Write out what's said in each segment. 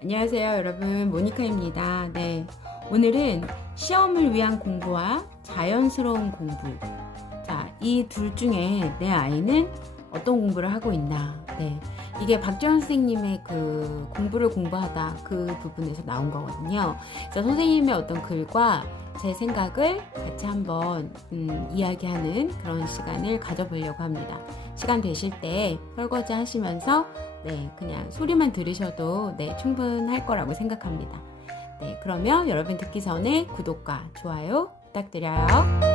안녕하세요 여러분, 모니카입니다. 네, 오늘은 시험을 위한 공부와 자연스러운 공부, 자, 이 둘 중에 내 아이는 어떤 공부를 하고 있나. 네, 이게 박지원 선생님의 그 공부를 공부하다 그 부분에서 나온 거거든요. 그래서 선생님의 어떤 글과 제 생각을 같이 한번 이야기하는 그런 시간을 가져보려고 합니다. 시간 되실 때 설거지 하시면서 네, 그냥 소리만 들으셔도 네, 충분할 거라고 생각합니다. 네, 그러면 여러분 듣기 전에 구독과 좋아요 부탁드려요.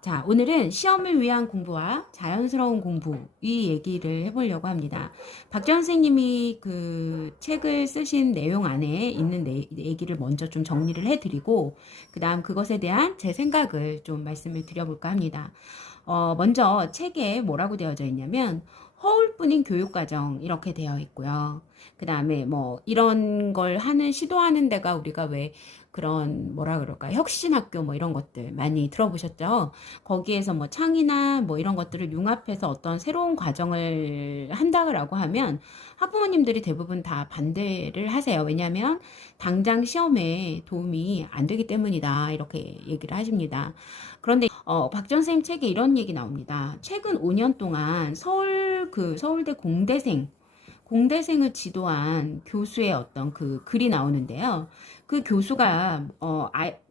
자, 오늘은 시험을 위한 공부와 자연스러운 공부 이 얘기를 해보려고 합니다. 박지원 선생님이 그 책을 쓰신 내용 안에 있는 얘기를 먼저 좀 정리를 해드리고 그 다음 그것에 대한 제 생각을 좀 말씀을 드려볼까 합니다. 먼저 책에 뭐라고 되어져 있냐면 허울뿐인 교육과정 이렇게 되어 있고요. 그 다음에 뭐 이런 걸 시도하는 데가 우리가 왜 그런 뭐라 그럴까 혁신학교 뭐 이런 것들 많이 들어보셨죠? 거기에서 뭐 창의나 뭐 이런 것들을 융합해서 어떤 새로운 과정을 한다고 하면 학부모님들이 대부분 다 반대를 하세요. 왜냐하면 당장 시험에 도움이 안 되기 때문이다 이렇게 얘기를 하십니다. 그런데 박지원 선생님 책에 이런 얘기 나옵니다. 최근 5년 동안 서울대 공대생을 지도한 교수의 어떤 그 글이 나오는데요. 그 교수가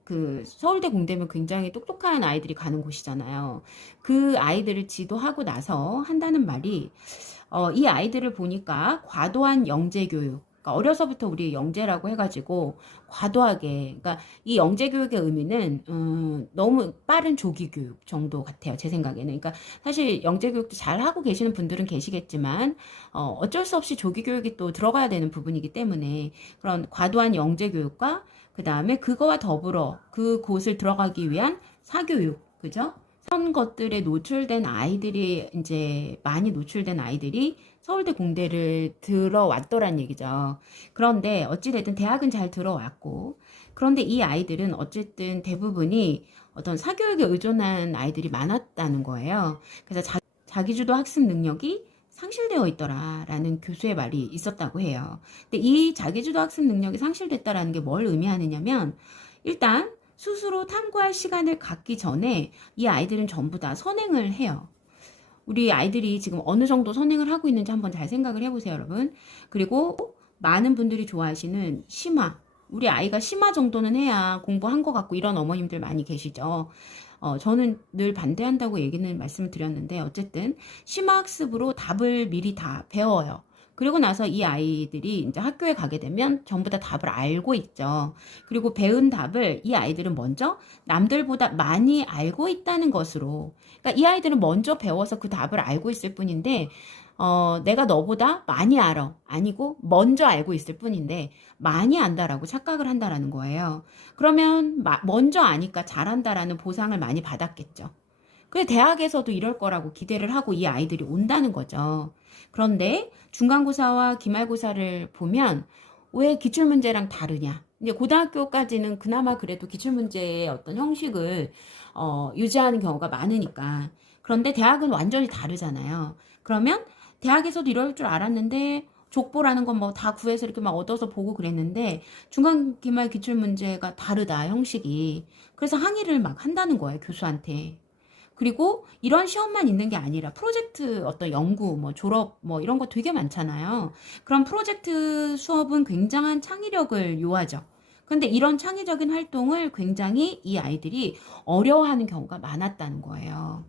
그 서울대 공대면 굉장히 똑똑한 아이들이 가는 곳이잖아요. 그 아이들을 지도하고 나서 한다는 말이 이 아이들을 보니까 과도한 영재 교육, 그러니까 어려서부터 우리 영재라고 해가지고 과도하게, 그러니까 이 영재 교육의 의미는 너무 빠른 조기 교육 정도 같아요, 제 생각에는. 그러니까 사실 영재 교육도 잘 하고 계시는 분들은 계시겠지만 어쩔 수 없이 조기 교육이 또 들어가야 되는 부분이기 때문에 그런 과도한 영재 교육과 그 다음에 그거와 더불어 그곳을 들어가기 위한 사교육, 그죠? 그런 것들에 노출된 아이들이 이제 많이 노출된 아이들이 서울대 공대를 들어왔더란 얘기죠. 그런데 어찌됐든 대학은 잘 들어왔고, 그런데 이 아이들은 어쨌든 대부분이 어떤 사교육에 의존한 아이들이 많았다는 거예요. 그래서 자기주도 학습 능력이 상실되어 있더라라는 교수의 말이 있었다고 해요. 근데 이 자기주도 학습 능력이 상실됐다라는 게 뭘 의미하느냐면, 일단 스스로 탐구할 시간을 갖기 전에 이 아이들은 전부 다 선행을 해요. 우리 아이들이 지금 어느 정도 선행을 하고 있는지 한번 잘 생각을 해보세요, 여러분. 그리고 많은 분들이 좋아하시는 심화. 우리 아이가 심화 정도는 해야 공부한 것 같고 이런 어머님들 많이 계시죠. 저는 늘 반대한다고 얘기는 말씀을 드렸는데 어쨌든 심화학습으로 답을 미리 다 배워요. 그리고 나서 이 아이들이 이제 학교에 가게 되면 전부 다 답을 알고 있죠. 그리고 배운 답을 이 아이들은 먼저 남들보다 많이 알고 있다는 것으로, 그러니까 이 아이들은 먼저 배워서 그 답을 알고 있을 뿐인데, 내가 너보다 많이 알아. 아니고, 먼저 알고 있을 뿐인데, 많이 안다라고 착각을 한다라는 거예요. 그러면, 먼저 아니까 잘한다라는 보상을 많이 받았겠죠. 그래, 대학에서도 이럴 거라고 기대를 하고 이 아이들이 온다는 거죠. 그런데, 중간고사와 기말고사를 보면, 왜 기출문제랑 다르냐? 이제 고등학교까지는 그나마 그래도 기출문제의 어떤 형식을, 유지하는 경우가 많으니까. 그런데 대학은 완전히 다르잖아요. 그러면 대학에서도 이럴 줄 알았는데 족보라는 건 뭐 다 구해서 이렇게 막 얻어서 보고 그랬는데 중간 기말 기출 문제가 다르다 형식이. 그래서 항의를 막 한다는 거예요, 교수한테. 그리고 이런 시험만 있는 게 아니라 프로젝트 어떤 연구 뭐 졸업 뭐 이런 거 되게 많잖아요. 그런 프로젝트 수업은 굉장한 창의력을 요하죠. 근데 이런 창의적인 활동을 굉장히 이 아이들이 어려워하는 경우가 많았다는 거예요.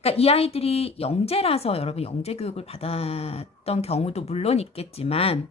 그러니까 이 아이들이 영재라서 여러분 영재 교육을 받았던 경우도 물론 있겠지만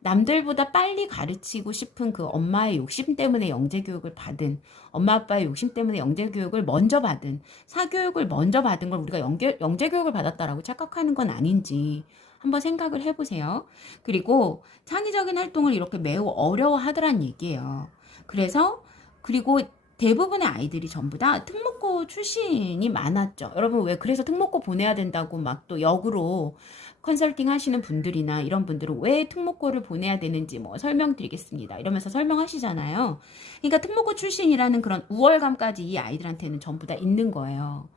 남들보다 빨리 가르치고 싶은 그 엄마의 욕심 때문에 영재 교육을 받은, 엄마 아빠의 욕심 때문에 영재 교육을 먼저 받은, 사교육을 먼저 받은 걸 우리가 영재 교육을 받았다라고 착각하는 건 아닌지 한번 생각을 해보세요. 그리고 창의적인 활동을 이렇게 매우 어려워하더란 얘기예요. 그래서 그리고 대부분의 아이들이 전부 다 특목고 출신이 많았죠. 여러분 왜 그래서 특목고 보내야 된다고 막 또 역으로 컨설팅 하시는 분들이나 이런 분들은 왜 특목고를 보내야 되는지 뭐 설명드리겠습니다. 이러면서 설명하시잖아요. 그러니까 특목고 출신이라는 그런 우월감까지 이 아이들한테는 전부 다 있는 거예요.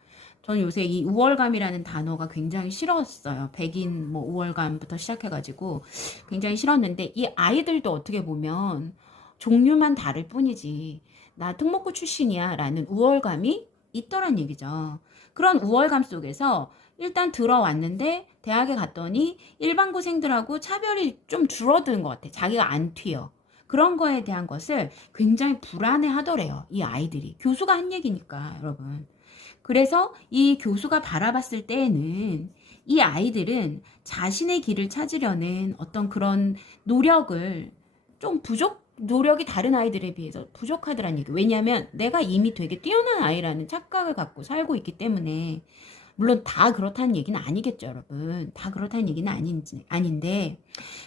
저는 요새 이 우월감이라는 단어가 굉장히 싫었어요. 백인 뭐 우월감부터 시작해가지고 굉장히 싫었는데 이 아이들도 어떻게 보면 종류만 다를 뿐이지 나 특목고 출신이야 라는 우월감이 있더란 얘기죠. 그런 우월감 속에서 일단 들어왔는데 대학에 갔더니 일반고생들하고 차별이 좀 줄어드는 것 같아. 자기가 안 튀어. 그런 거에 대한 것을 굉장히 불안해 하더래요. 이 아이들이. 교수가 한 얘기니까 여러분. 그래서 이 교수가 바라봤을 때에는 이 아이들은 자신의 길을 찾으려는 어떤 그런 노력을 좀 노력이 다른 아이들에 비해서 부족하더란 얘기. 왜냐하면 내가 이미 되게 뛰어난 아이라는 착각을 갖고 살고 있기 때문에 물론 다 그렇다는 얘기는 아니겠죠, 여러분. 다 그렇다는 얘기는 아닌데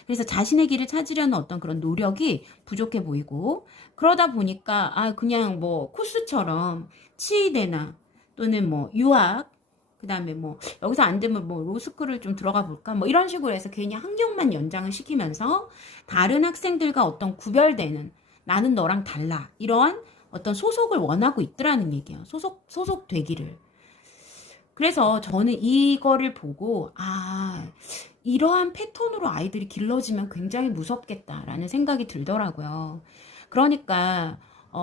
그래서 자신의 길을 찾으려는 어떤 그런 노력이 부족해 보이고 그러다 보니까 그냥 뭐 코스처럼 치대나 또는 뭐 유학 그 다음에 뭐 여기서 안 되면 뭐 로스쿨을 좀 들어가 볼까 뭐 이런 식으로 해서 괜히 학력만 연장을 시키면서 다른 학생들과 어떤 구별되는 나는 너랑 달라 이러한 어떤 소속을 원하고 있더라는 얘기예요. 소속 되기를. 그래서 저는 이거를 보고 이러한 패턴으로 아이들이 길러지면 굉장히 무섭겠다라는 생각이 들더라고요. 그러니까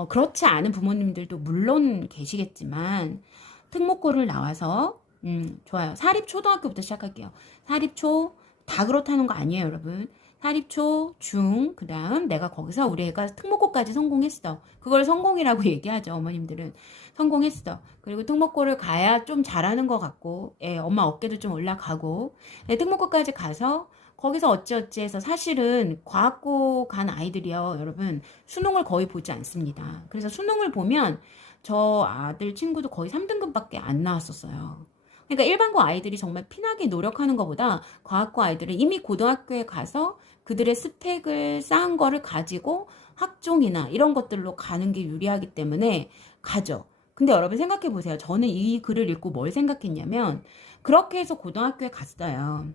그렇지 않은 부모님들도 물론 계시겠지만 특목고를 나와서 좋아요. 사립초등학교부터 시작할게요. 사립초 다 그렇다는 거 아니에요, 여러분. 사립초, 중, 그 다음 내가 거기서 우리 애가 특목고까지 성공했어. 그걸 성공이라고 얘기하죠, 어머님들은. 성공했어. 그리고 특목고를 가야 좀 잘하는 것 같고, 엄마 어깨도 좀 올라가고, 특목고까지 가서 거기서 어찌어찌 해서 사실은 과학고 간 아이들이요, 여러분, 수능을 거의 보지 않습니다. 그래서 수능을 보면 저 아들 친구도 거의 3등급밖에 안 나왔었어요. 그러니까 일반고 아이들이 정말 피나게 노력하는 것보다 과학고 아이들은 이미 고등학교에 가서 그들의 스펙을 쌓은 거를 가지고 학종이나 이런 것들로 가는 게 유리하기 때문에 가죠. 근데 여러분 생각해 보세요. 저는 이 글을 읽고 뭘 생각했냐면 그렇게 해서 고등학교에 갔어요.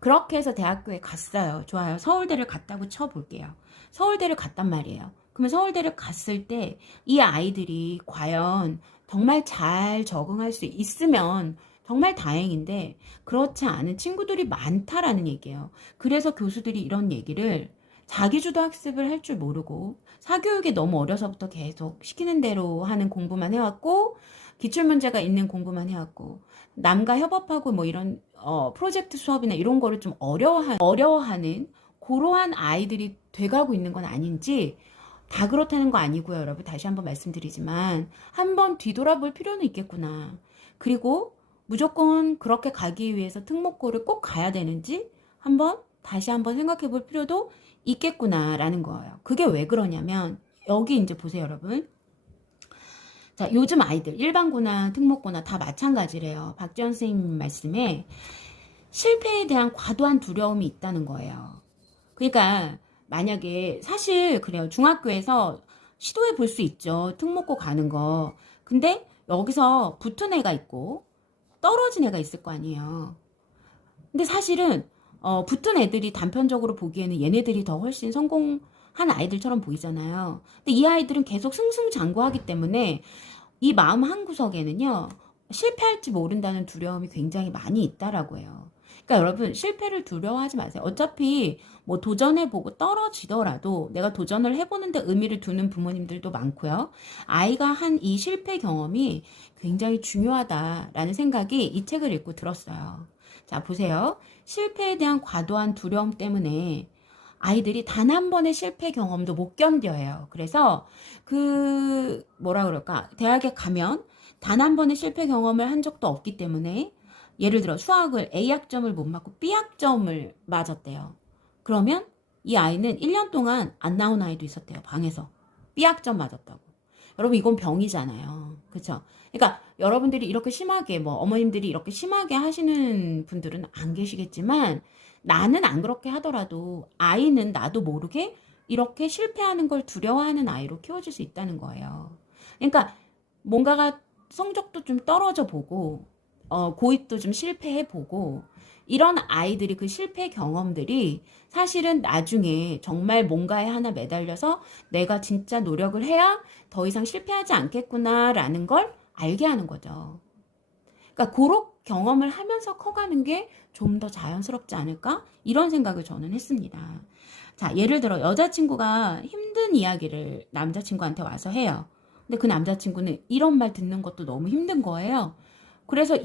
그렇게 해서 대학교에 갔어요. 좋아요. 서울대를 갔다고 쳐볼게요. 서울대를 갔단 말이에요. 그러면 서울대를 갔을 때 이 아이들이 과연 정말 잘 적응할 수 있으면 정말 다행인데 그렇지 않은 친구들이 많다라는 얘기예요. 그래서 교수들이 이런 얘기를 자기주도 학습을 할 줄 모르고 사교육에 너무 어려서부터 계속 시키는 대로 하는 공부만 해왔고 기출문제가 있는 공부만 해왔고 남과 협업하고 뭐 이런 프로젝트 수업이나 이런 거를 좀 어려워하는 그러한 아이들이 돼가고 있는 건 아닌지 다 그렇다는 거 아니고요. 여러분 다시 한번 말씀드리지만 한번 뒤돌아볼 필요는 있겠구나. 그리고 무조건 그렇게 가기 위해서 특목고를 꼭 가야 되는지 다시 한번 생각해 볼 필요도 있겠구나라는 거예요. 그게 왜 그러냐면 여기 이제 보세요, 여러분. 자, 요즘 아이들 일반고나 특목고나 다 마찬가지래요. 박지원 선생님 말씀에 실패에 대한 과도한 두려움이 있다는 거예요. 그러니까 만약에 사실 그래요. 중학교에서 시도해 볼 수 있죠. 특목고 가는 거. 근데 여기서 붙은 애가 있고 떨어진 애가 있을 거 아니에요. 근데 사실은 붙은 애들이 단편적으로 보기에는 얘네들이 더 훨씬 성공한 아이들처럼 보이잖아요. 근데 이 아이들은 계속 승승장구하기 때문에 이 마음 한구석에는요. 실패할지 모른다는 두려움이 굉장히 많이 있다라고 해요. 그러니까 여러분 실패를 두려워하지 마세요. 어차피 뭐 도전해보고 떨어지더라도 내가 도전을 해보는데 의미를 두는 부모님들도 많고요. 아이가 한 이 실패 경험이 굉장히 중요하다라는 생각이 이 책을 읽고 들었어요. 자 보세요. 실패에 대한 과도한 두려움 때문에 아이들이 단 한 번의 실패 경험도 못 견뎌요. 그래서 뭐라 그럴까 대학에 가면 단 한 번의 실패 경험을 한 적도 없기 때문에 예를 들어 수학을 A학점을 못 맞고 B학점을 맞았대요. 그러면 이 아이는 1년 동안 안 나온 아이도 있었대요. 방에서. B학점 맞았다고. 여러분 이건 병이잖아요. 그렇죠? 그러니까 여러분들이 이렇게 심하게 어머님들이 이렇게 심하게 하시는 분들은 안 계시겠지만 나는 안 그렇게 하더라도 아이는 나도 모르게 이렇게 실패하는 걸 두려워하는 아이로 키워질 수 있다는 거예요. 그러니까 뭔가가 성적도 좀 떨어져 보고 고입도 좀 실패해 보고 이런 아이들이 그 실패 경험들이 사실은 나중에 정말 뭔가에 하나 매달려서 내가 진짜 노력을 해야 더 이상 실패하지 않겠구나라는 걸 알게 하는 거죠. 그러니까 그런 경험을 하면서 커가는 게 좀 더 자연스럽지 않을까? 이런 생각을 저는 했습니다. 자, 예를 들어 여자친구가 힘든 이야기를 남자친구한테 와서 해요. 근데 그 남자친구는 이런 말 듣는 것도 너무 힘든 거예요. 그래서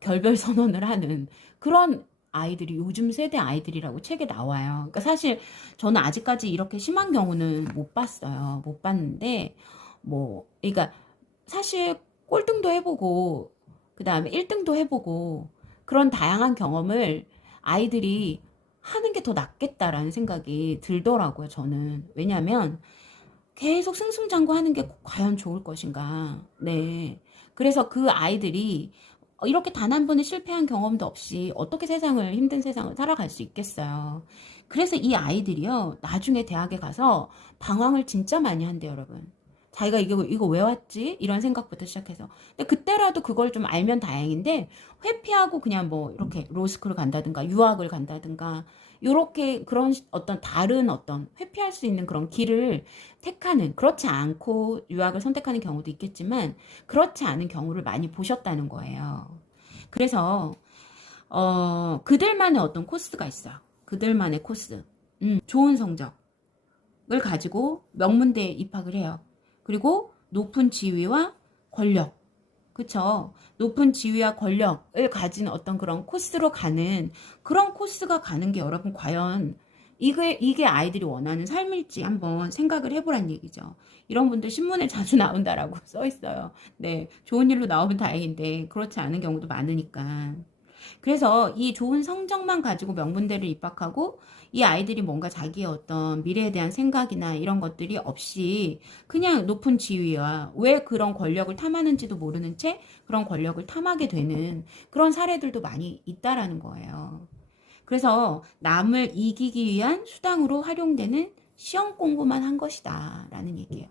결별 선언을 하는 그런 아이들이 요즘 세대 아이들이라고 책에 나와요. 그러니까 사실 저는 아직까지 이렇게 심한 경우는 못 봤어요. 못 봤는데 그러니까 사실 꼴등도 해보고 그 다음에 1등도 해보고 그런 다양한 경험을 아이들이 하는 게 더 낫겠다라는 생각이 들더라고요, 저는. 왜냐면 계속 승승장구하는 게 과연 좋을 것인가. 네. 그래서 그 아이들이 이렇게 단 한 번의 실패한 경험도 없이 어떻게 힘든 세상을 살아갈 수 있겠어요. 그래서 이 아이들이요, 나중에 대학에 가서 방황을 진짜 많이 한대요, 여러분. 자기가 이거 왜 왔지? 이런 생각부터 시작해서. 근데 그때라도 그걸 좀 알면 다행인데, 회피하고 그냥 이렇게 로스쿨을 간다든가, 유학을 간다든가, 요렇게 그런 다른 회피할 수 있는 그런 길을 택하는, 그렇지 않고 유학을 선택하는 경우도 있겠지만, 그렇지 않은 경우를 많이 보셨다는 거예요. 그래서, 그들만의 어떤 코스가 있어요. 그들만의 코스. 좋은 성적을 가지고 명문대에 입학을 해요. 그리고 높은 지위와 권력. 그쵸? 높은 지위와 권력을 가진 어떤 그런 코스로 가는 그런 코스가 가는 게 여러분 과연 이게 아이들이 원하는 삶일지 한번 생각을 해보란 얘기죠. 이런 분들 신문에 자주 나온다라고 써 있어요. 네, 좋은 일로 나오면 다행인데 그렇지 않은 경우도 많으니까. 그래서 이 좋은 성적만 가지고 명문대를 입학하고 이 아이들이 뭔가 자기의 어떤 미래에 대한 생각이나 이런 것들이 없이 그냥 높은 지위와 왜 그런 권력을 탐하는지도 모르는 채 그런 권력을 탐하게 되는 그런 사례들도 많이 있다라는 거예요. 그래서 남을 이기기 위한 수단으로 활용되는 시험 공부만 한 것이다 라는 얘기예요.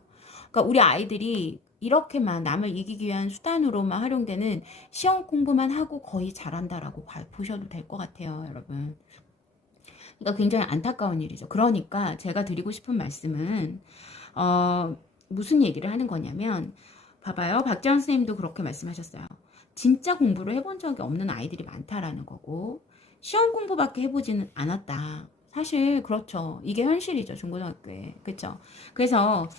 그러니까 우리 아이들이 이렇게만 남을 이기기 위한 수단으로만 활용되는 시험 공부만 하고 거의 잘한다라고 보셔도 될 것 같아요, 여러분. 그러니까 굉장히 안타까운 일이죠. 그러니까 제가 드리고 싶은 말씀은 무슨 얘기를 하는 거냐면 봐봐요. 박재원 선생님도 그렇게 말씀하셨어요. 진짜 공부를 해본 적이 없는 아이들이 많다라는 거고 시험 공부밖에 해보지는 않았다. 사실 그렇죠. 이게 현실이죠. 중고등학교에. 그렇죠. 그래서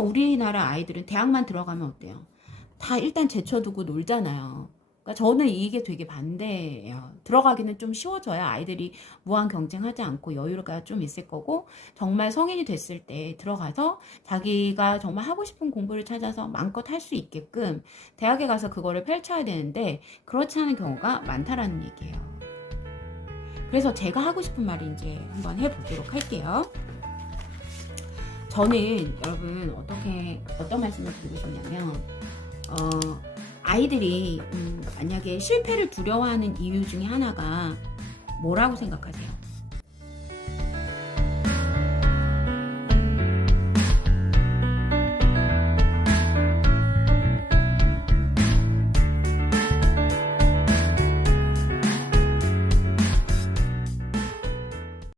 우리나라 아이들은 대학만 들어가면 어때요? 다 일단 제쳐두고 놀잖아요. 그러니까 저는 이게 되게 반대예요. 들어가기는 좀 쉬워져야 아이들이 무한 경쟁하지 않고 여유가 좀 있을 거고 정말 성인이 됐을 때 들어가서 자기가 정말 하고 싶은 공부를 찾아서 마음껏 할 수 있게끔 대학에 가서 그거를 펼쳐야 되는데 그렇지 않은 경우가 많다라는 얘기예요. 그래서 제가 하고 싶은 말을 이제 한번 해보도록 할게요. 저는 여러분 어떤 말씀을 드리고 싶냐면 아이들이 만약에 실패를 두려워하는 이유 중에 하나가 뭐라고 생각하세요?